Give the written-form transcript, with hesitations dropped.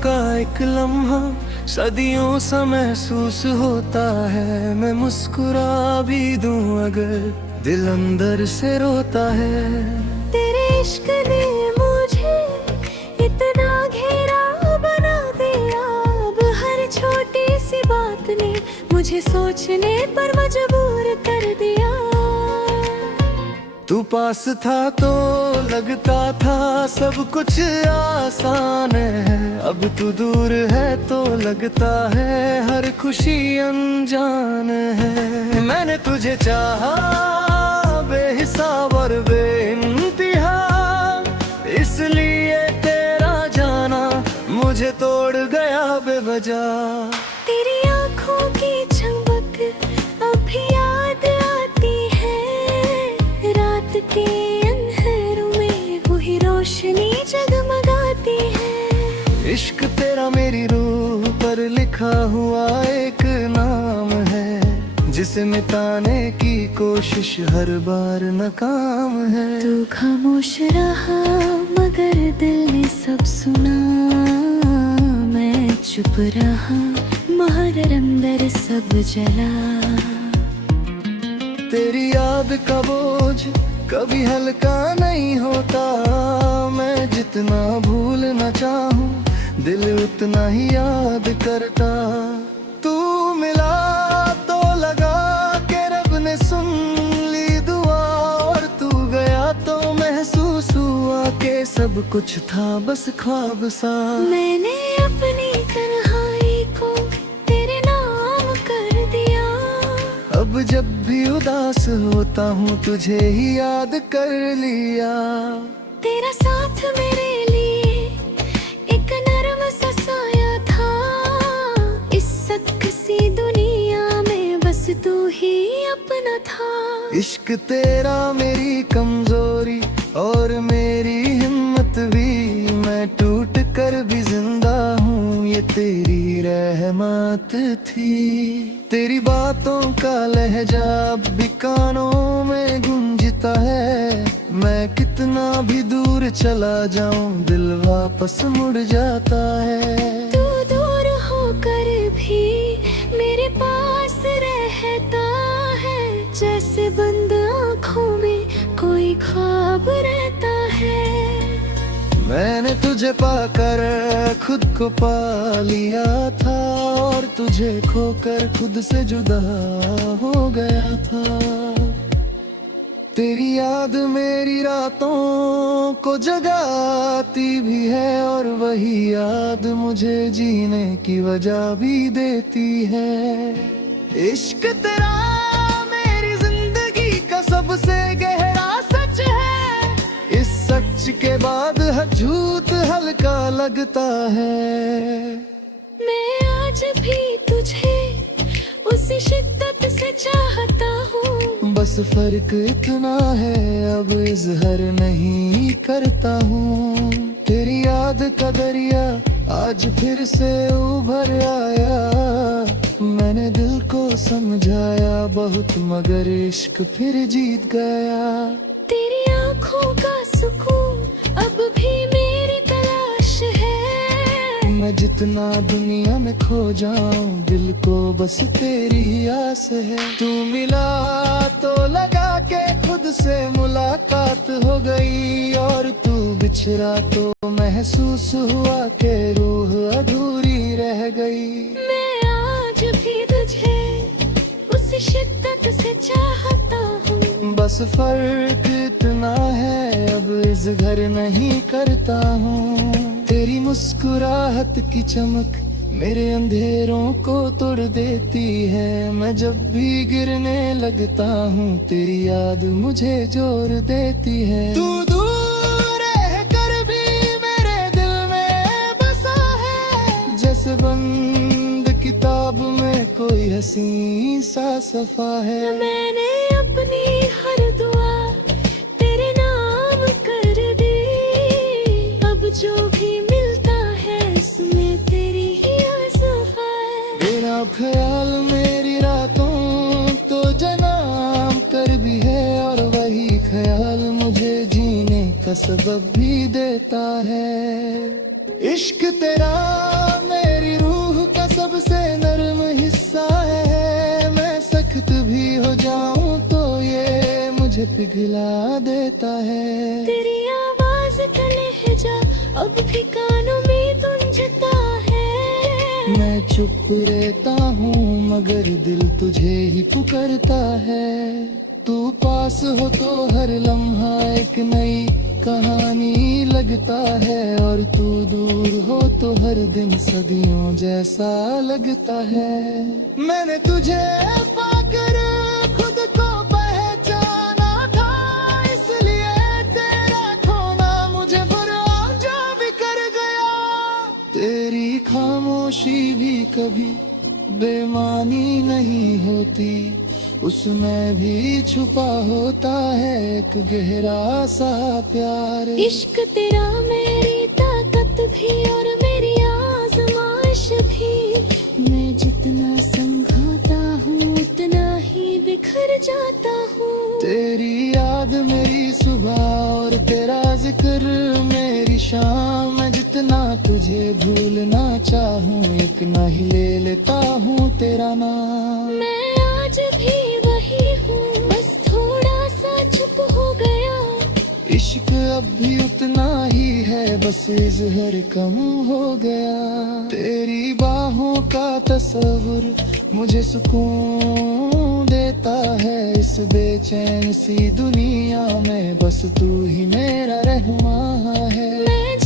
का एक लम्हा सदियों सा महसूस होता है। मैं मुस्कुरा भी दूं अगर दिल अंदर से रोता है। तेरे इश्क ने मुझे इतना घेरा बना दिया, अब हर छोटी सी बात ने मुझे सोचने पर मजबूर कर दिया। तू पास था तो लगता था सब कुछ आसान है, अब तू दूर है तो लगता है हर खुशी अनजान है। मैंने तुझे चाहा बेहिसाब और बेइंतहा, इसलिए तेरा जाना मुझे तोड़ गया बेवजह। तेरी आँखों की चमक अब भी याद आती है, रात के अंधेरों में वही रोशनी जगमगाती है। इश्क तेरा मेरी रूह पर लिखा हुआ एक नाम है, जिसे मिटाने की कोशिश हर बार नाकाम है। तू खामोश रहा मगर दिल ने सब सुना, मैं चुप रहा मगर अंदर सब जला। तेरी याद का बोझ कभी हल्का नहीं होता, मैं जितना भूलना चाहूँ दिल उतना ही याद करता। तू मिला तो लगा के रब ने सुन ली दुआ, और तू गया तो महसूस हुआ कि सब कुछ था बस ख्वाब सा। मैंने अपनी तन्हाई को तेरे नाम कर दिया, अब जब भी उदास होता हूँ तुझे ही याद कर लिया। तेरा साथ मेरे लिए एक नरम सा साया था, इस सी दुनिया में बस तू ही अपना था। इश्क तेरा मेरी कमजोरी और मेरी हिम्मत भी, मैं टूट कर भी जिंदा हूँ ये तेरी रहमत थी। तेरी बातों का लहजा अब भी कानों में गूंजता है, मैं कितना भी दूर चला जाऊं दिल वापस मुड़ जाता है। तू दूर होकर भी मेरे पास रहता है, जैसे बंद आँखों में कोई ख्वाब रहता है। मैंने तुझे पाकर खुद को पा लिया था, और तुझे खोकर खुद से जुदा हो गया था। तेरी याद मेरी रातों को जगाती भी है, और वही याद मुझे जीने की वजह भी देती है। इश्क तेरा मेरी जिंदगी का सबसे गहरा सच है, इस सच के बाद हर झूठ हल्का लगता है। मैं आज भी तुझे उसी शिद्दत से चाहता हूँ, बस फर्क इतना है अब इज़हार नहीं करता हूँ। तेरी याद का दरिया आज फिर से उभर आया, मैंने दिल को समझाया बहुत मगर इश्क फिर जीत गया। तेरी आँखों का सुकून अब भी मेरी तलाश है, मैं जितना दुनिया में खो जाऊं दिल को बस तेरी ही आस है। तू मिला तो लगा के खुद से मुलाकात हो गई, और तू बिछड़ा तो महसूस हुआ कि रूह अधूरी रह गई। मैं आज भी तुझे उसी शिद्दत से चाहता हूँ, बस फर्क इतना है अब इज़हार नहीं करता हूँ। तेरी मुस्कुराहट की चमक मेरे अंधेरों को तोड़ देती है, मैं जब भी गिरने लगता हूँ तेरी याद मुझे जोर देती है। तू दूर रह कर भी मेरे दिल में बसा है, जैसे बंद किताब में कोई हसीन सा सफा है। मैंने अपनी हर दुआ तेरे नाम कर दी, अब जो भी मिलता है इसमें तेरी ही आसफ़ा है। तेरा ख्याल मेरी रातों तो जनाम कर भी है, और वही ख्याल मुझे जीने का सबब भी देता है। इश्क तेरा मेरी रूह का सबसे नर्म हिस्सा है। मैं सख्त भी हो जाऊं तो ये मुझे पिघला देता है। तेरी आवाज का लहजा अब भी कानों में गूंजता है। मैं चुप रहता हूँ मगर दिल तुझे ही पुकारता है। तू पास हो तो हर लम्हा एक नई कहानी लगता है, और तू दूर हो तो हर दिन सदियों जैसा लगता है। मैंने तुझे पाकर खुद को पहचाना था, इसलिए तेरा खोना मुझे बुरा भी कर गया। तेरी खामोशी भी कभी बेमानी नहीं होती, उसमें भी छुपा होता है एक गहरा सा प्यार। इश्क तेरा मेरी ताकत भी और मेरी आजमाइश भी। मैं जितना समझाता हूँ उतना ही बिखर जाता हूँ। तेरी याद मेरी सुबह और तेरा जिक्र मेरी शाम। मैं जितना तुझे भूलना चाहूँ एक ना ही ले लेता हूँ तेरा नाम। मैं आज भी वही हूँ, बस थोड़ा सा चुप हो गया। इश्क अब भी उतना ही है, बस इज़्हार कम हो गया। तेरी बाहों का तस्वुर मुझे सुकून देता है। इस बेचैन सी दुनिया में बस तू ही मेरा रहनुमा है। मैं